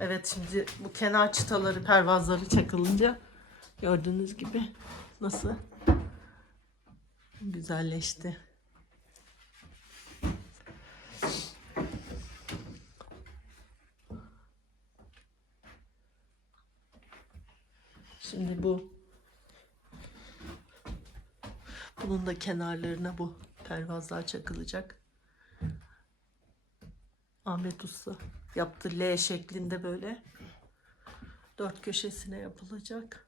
Evet şimdi bu kenar çıtaları pervazları çakılınca gördüğünüz gibi nasıl güzelleşti. Şimdi bu bunun da kenarlarına bu pervazlar çakılacak. Ahmet Usta yaptı L şeklinde böyle. Dört köşesine yapılacak.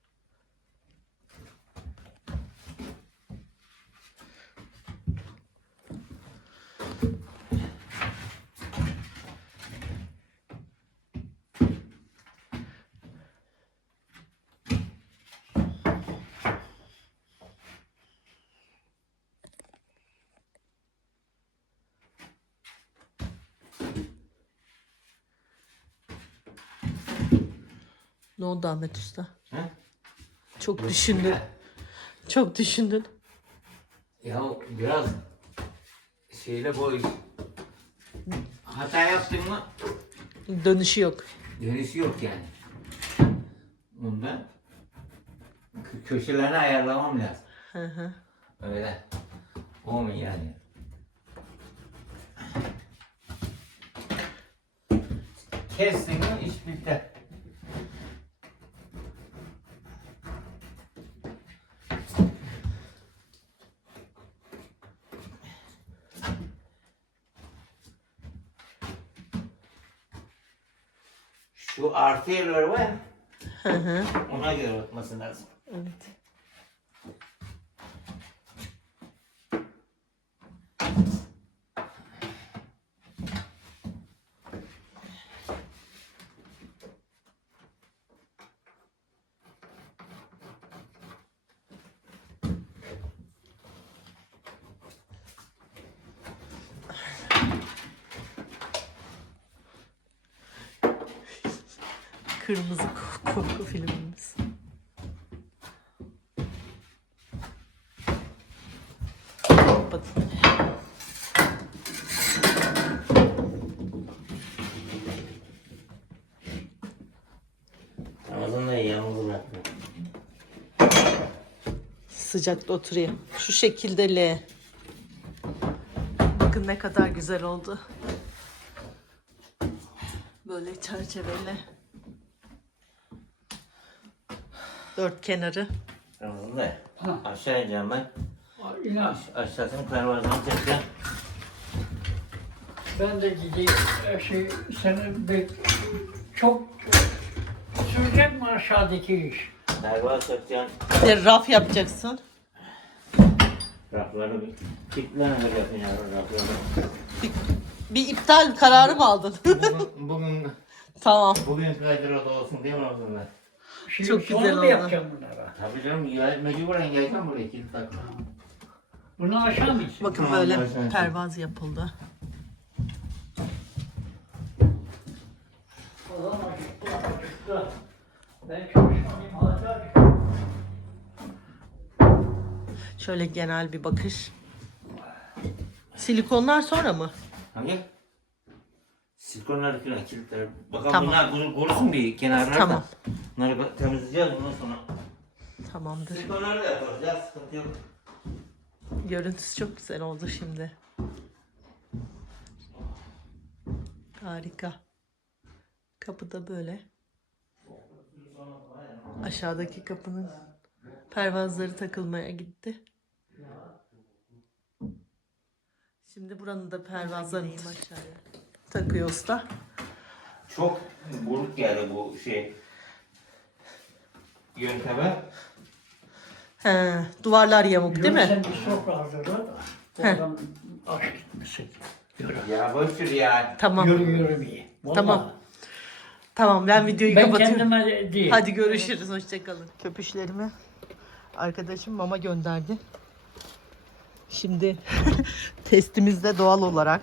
Ne oldu Ahmet Usta? Ha? Çok düşündün. Çok düşündün. Ya biraz şeyle iş. Hata yaptın mı Dönüşü yok. dönüşü yok yani. Bundan kö- köşelerini ayarlamam lazım. Hı hı. Öyle. Olmuyor yani. Kestin mi iş bitti. Yerler var ona göre bakması lazım. Evet. Kırmızı ko- korku filmimiz. Bakın. Ağzını da yalnız bırakma. Sıcakta oturuyor. Şu şekilde L. Bakın ne kadar güzel oldu. Böyle çerçeveyle. Dört kenarı. Ağzını da Ha. aşağı ineceğim ben. İnan Aşağısını pervazdan çekeceğim. ben de gideyim. e, Şey, senin bek çok sürecek mi aşağıdaki iş? Pervaz çekeceğim. Bir raf yapacaksın. Rafları bir kilitlerine de yapın ya rafları. Bir, iptal kararı mı aldın? bugün, bugün, tamam. bugün da olsun değil mi aslında? Şimdi Çok güzel oldu. yapacağım bunlara? Tabii canım ya, mecburen geleceğim buraya kilit takma. Bunu aşağı mı istiyorsun? Bakın Tamam, böyle başlayalım. pervaz yapıldı. O zaman açıkta, açıkta. Ben çalışmalıyım, hala Şöyle genel bir bakış. Silikonlar sonra mı? Hangi? Silikonları falan kilitler. Bakalım Tamam. bunlar bunu korusun bir kenarlardan. Tamam. Bunları temizleyeceğiz ondan sonra. Tamamdır. Silikonları da yaparız ya sıkıntı yok. Görüntüsü çok güzel oldu şimdi. Harika. Kapı da böyle. Aşağıdaki kapının pervazları takılmaya gitti. Şimdi buranın da pervazlarını takıyor usta. Çok buruk geldi bu şey. Yönteme. He, duvarlar yamuk değil mi? Sen bir sofra hazırla da. Oradan aç gitmesin. Yürü. Ya boş ver ya. Tamam. Yürü yürü bir. Vallahi. Tamam. Tamam ben videoyu Ben kapatıyorum. kendime değil. Hadi görüşürüz. Hoşçakalın. Köpüşlerimi arkadaşım mama gönderdi. Şimdi testimizde doğal olarak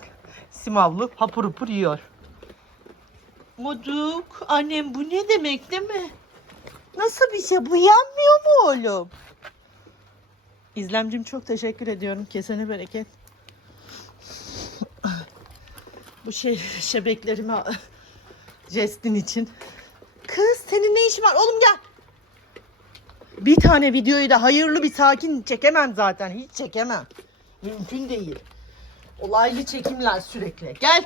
simavlı hapur hapur yiyor. Muduk annem bu ne demek değil mi? Nasıl bir şey bu yanmıyor mu oğlum? İzlemcim çok teşekkür ediyorum. Kesene bereket. Bu şey şebeklerimi Jestin için. Kız senin ne işin var? Oğlum gel. Bir tane videoyu da hayırlı bir sakin çekemem zaten. Hiç çekemem. Mümkün değil. Olaylı çekimler sürekli. Gel.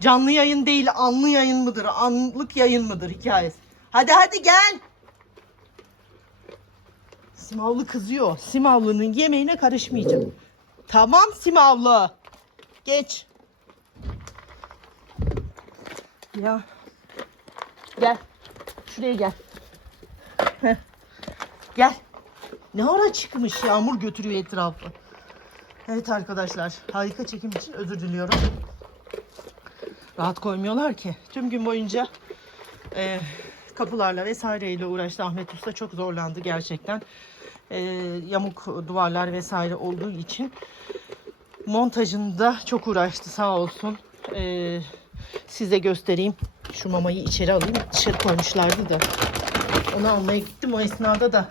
Canlı yayın değil, anlı yayın mıdır, anlık yayın mıdır hikayesi. Hadi hadi gel. Simavlı kızıyor. Simavlı'nın yemeğine karışmayacağım. Tamam Simavlı. Geç. Ya. Gel. Şuraya gel. Heh. Gel. Ne ara çıkmış yağmur götürüyor etrafı. Evet arkadaşlar harika çekim için özür diliyorum. Rahat koymuyorlar ki. Tüm gün boyunca e, kapılarla vesaireyle uğraştı. Ahmet Usta çok zorlandı gerçekten. E, yamuk duvarlar vesaire olduğu için montajında çok uğraştı sağ olsun. E, size göstereyim. Şu mamayı içeri alayım. Dışarı koymuşlardı da. Onu almaya gittim. O esnada da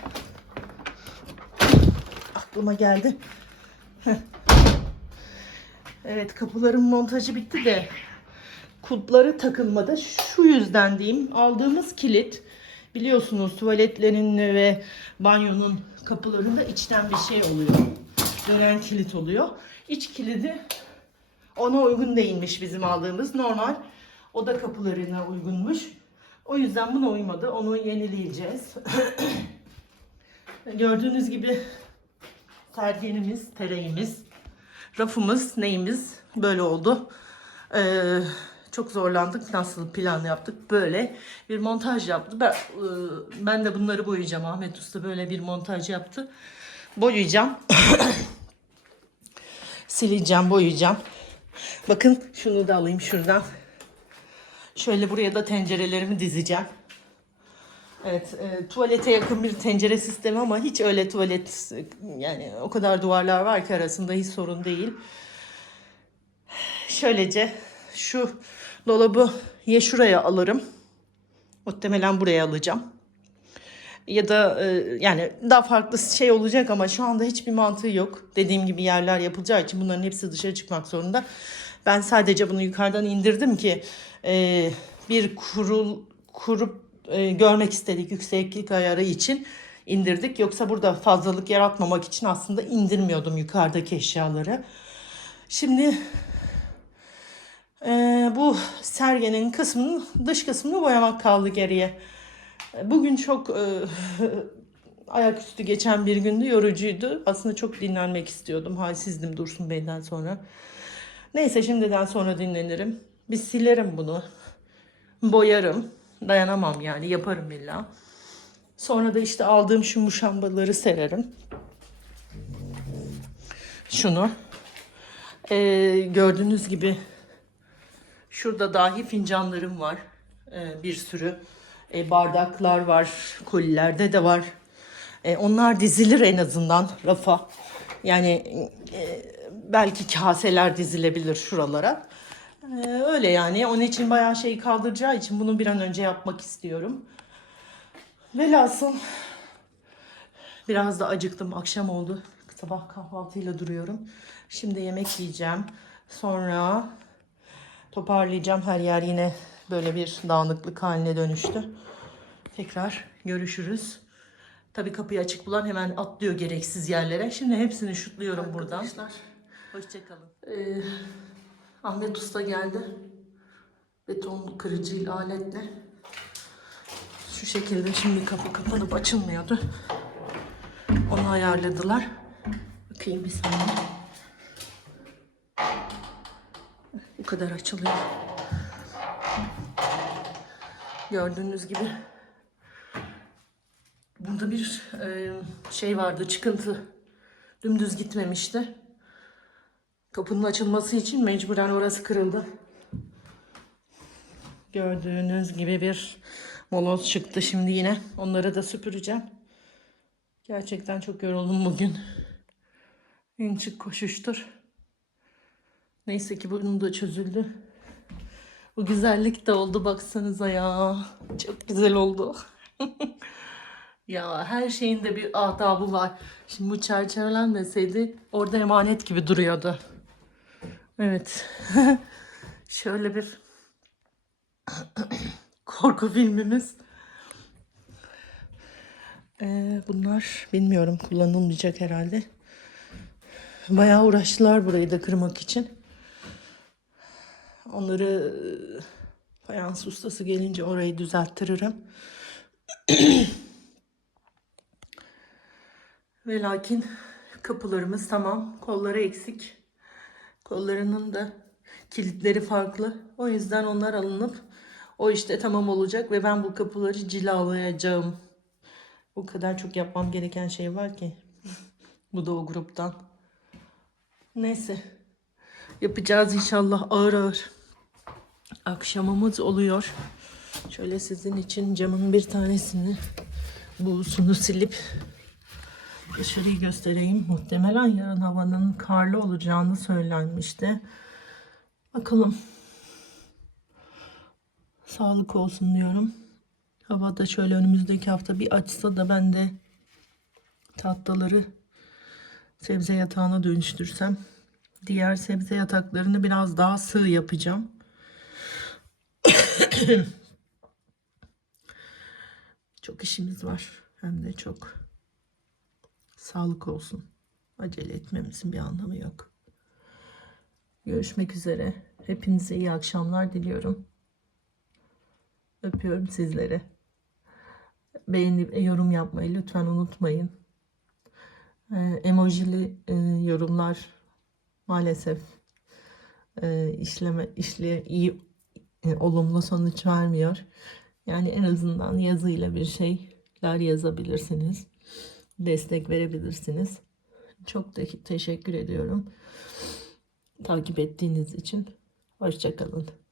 aklıma geldi. Evet kapıların montajı bitti de kulpları takılmadı. Şu yüzden diyeyim. Aldığımız kilit biliyorsunuz tuvaletlerin ve banyonun kapılarında içten bir şey oluyor. Dönen kilit oluyor. İç kilidi ona uygun değilmiş bizim aldığımız. Normal oda kapılarına uygunmuş. O yüzden buna uymadı. Onu yenileyeceğiz. Gördüğünüz gibi tergenimiz, tereimiz, rafımız, neyimiz böyle oldu. Ee, çok zorlandık. Nasıl plan yaptık? Böyle bir montaj yaptı. Ben, e, ben de bunları boyayacağım. Ahmet Usta böyle bir montaj yaptı. Boyayacağım. Sileceğim, boyayacağım. Bakın şunu da alayım şuradan. Şöyle buraya da tencerelerimi dizeceğim. Evet, e, tuvalete yakın bir tencere sistemi ama hiç öyle tuvalet yani o kadar duvarlar var ki arasında hiç sorun değil. Şöylece şu dolabı ya şuraya alırım. Muhtemelen buraya alacağım. Ya da e, yani daha farklı şey olacak ama şu anda hiçbir mantığı yok. Dediğim gibi yerler yapılacağı için bunların hepsi dışarı çıkmak zorunda. Ben sadece bunu yukarıdan indirdim ki e, bir kurul kurup e, görmek istedik yükseklik ayarı için indirdik. Yoksa burada fazlalık yaratmamak için aslında indirmiyordum yukarıdaki eşyaları. Şimdi e, bu sergenin kısmının dış kısmını boyamak kaldı geriye. Bugün çok e, ayaküstü geçen bir gündü, yorucuydu. Aslında çok dinlenmek istiyordum. Halsizdim Dursun Bey'den sonra. Neyse şimdiden sonra dinlenirim. Bir silerim bunu. Boyarım. Dayanamam yani yaparım illa. Sonra da işte aldığım şu muşambaları sererim. Şunu. Ee, gördüğünüz gibi şurada dahi fincanlarım var. Ee, bir sürü. Ee, bardaklar var. Kolilerde de var. Ee, onlar dizilir en azından rafa. Yani e, belki kaseler dizilebilir şuralara. Ee, öyle yani. Onun için bayağı şeyi kaldıracağı için bunu bir an önce yapmak istiyorum. Velhasıl biraz da acıktım. Akşam oldu. Sabah kahvaltıyla duruyorum. Şimdi yemek yiyeceğim. Sonra toparlayacağım. Her yer yine böyle bir dağınıklık haline dönüştü. Tekrar görüşürüz. Tabii kapıyı açık bulan hemen atlıyor gereksiz yerlere. Şimdi hepsini şutluyorum buradan. Hoşçakalın. Ee, Ahmet Usta geldi. Beton kırıcı aletle. Şu şekilde şimdi kapı kapanıp açılmıyordu. Onu ayarladılar. Bakayım bir saniye. Bu kadar açılıyor. Gördüğünüz gibi burada bir e, şey vardı çıkıntı. Dümdüz gitmemişti. Kapının açılması için mecburen orası kırıldı. Gördüğünüz gibi bir moloz çıktı şimdi yine. Onları da süpüreceğim. Gerçekten çok yoruldum bugün. En çık koşuştur. Neyse ki bunun da çözüldü. Bu güzellik de oldu baksanıza ya. Çok güzel oldu. ya her şeyin de bir adabı var. Şimdi bu çerçevelenmeseydi orada emanet gibi duruyordu. Evet. Şöyle bir Korku filmimiz. Ee, bunlar bilmiyorum kullanılmayacak herhalde. Bayağı uğraştılar burayı da kırmak için. Onları e, fayans ustası gelince orayı düzelttiririm. Ve lakin kapılarımız tamam. Kolları eksik. Kollarının da kilitleri farklı. O yüzden onlar alınıp o işte tamam olacak ve ben bu kapıları cilalayacağım. O kadar çok yapmam gereken şey var ki. bu da o gruptan. Neyse. Yapacağız inşallah ağır ağır. Akşamımız oluyor. Şöyle sizin için camın bir tanesini buğusunu silip dışarıyı göstereyim. Muhtemelen yarın havanın karlı olacağını söylenmişti. Bakalım. Sağlık olsun diyorum. Hava da şöyle önümüzdeki hafta bir açsa da ben de tatlıları sebze yatağına dönüştürsem. Diğer sebze yataklarını biraz daha sığ yapacağım. çok işimiz var. Hem de çok. Sağlık olsun. Acele etmemizin bir anlamı yok. Görüşmek üzere. Hepinize iyi akşamlar diliyorum. Öpüyorum sizleri. Beğenip yorum yapmayı lütfen unutmayın. Ee, emojili e, yorumlar maalesef e, işleme işle iyi e, olumlu sonuç vermiyor. Yani en azından yazıyla bir şeyler yazabilirsiniz. Destek verebilirsiniz. Çok te- teşekkür ediyorum. Takip ettiğiniz için. Hoşçakalın.